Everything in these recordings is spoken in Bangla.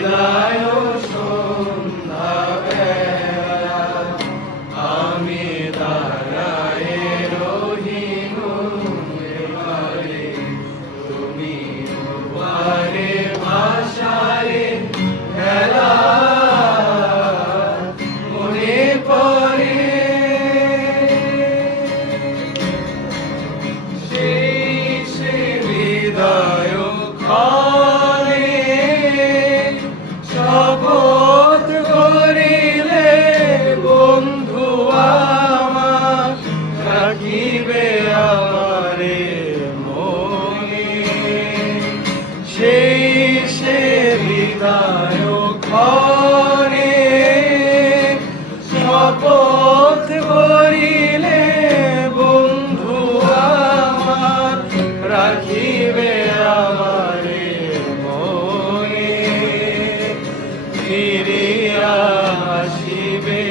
বিদায় সন্ধ্যাবেলা আমি দাঁড়ায়ে রহি নূরের ঘরে, তুমি দুয়ারে ভাষারে ভেলা মনে পড়ে সেই হৃদয় ক্ষণে শপথ করিলে বন্ধু আমার রাখিবে আমারে মনে, সেই হৃদয় ক্ষণে শপথ করিলে বন্ধু আমার রাখিবে আমারে মনে, ফিরিয়া আসিবে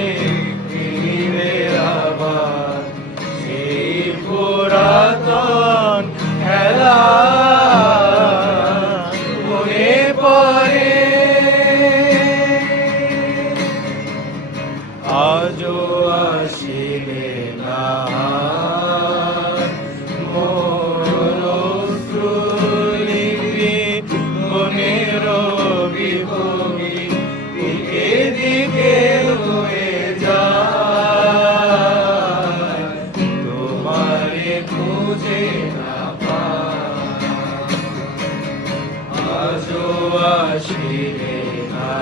ফিরে আবার সেই পুরাতন খেলা মনে পড়ে। আজও আসিবে না মোর অশ্রুলিপি মনের বিভোগী দিকে দিকে হয়ে যায়, তোমারে খুঁজে না পাই। আজও আসিবে না